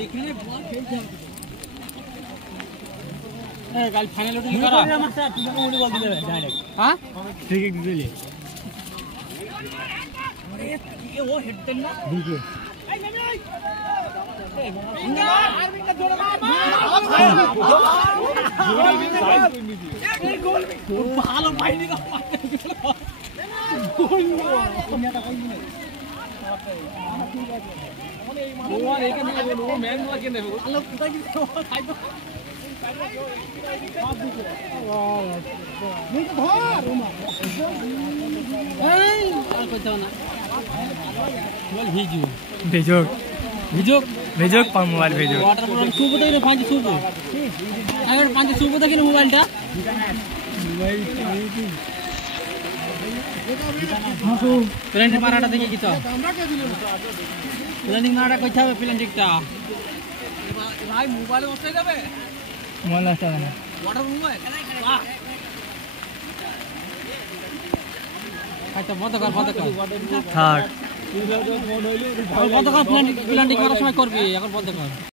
এখানে বল খেলতে হবে কাল ফাইনাল ওটি করা আমার স্যার তুমি কোন বল দিলে ডাইরেক্ট হ্যাঁ ঠিক আছে দিলে আরে কি ও হেড দেন না দিকে এই নেমে আর্মিটা জোরে এই গোল ভালো বাইরে গোল কোনটা কই নেই ও আর এখানে ও ম্যান গুলো কেন দেবে আলো কোথায় কি খাইবো भेजो पर मोबाइल भेजो मोबाइल প্ল্যান্টিং মারাটা দেখে কি তো প্ল্যান্টিং মারাটা কইতে হবে প্ল্যান্টিংটা ভাই মোবাইলে বসে যাবে মোবাইল আসছে না ওয়াটার মোবাইল বাহ আচ্ছা বন্ধ কর থাক বন্ধ কর প্ল্যান্টিং করার সময় করবি এখন বন্ধ কর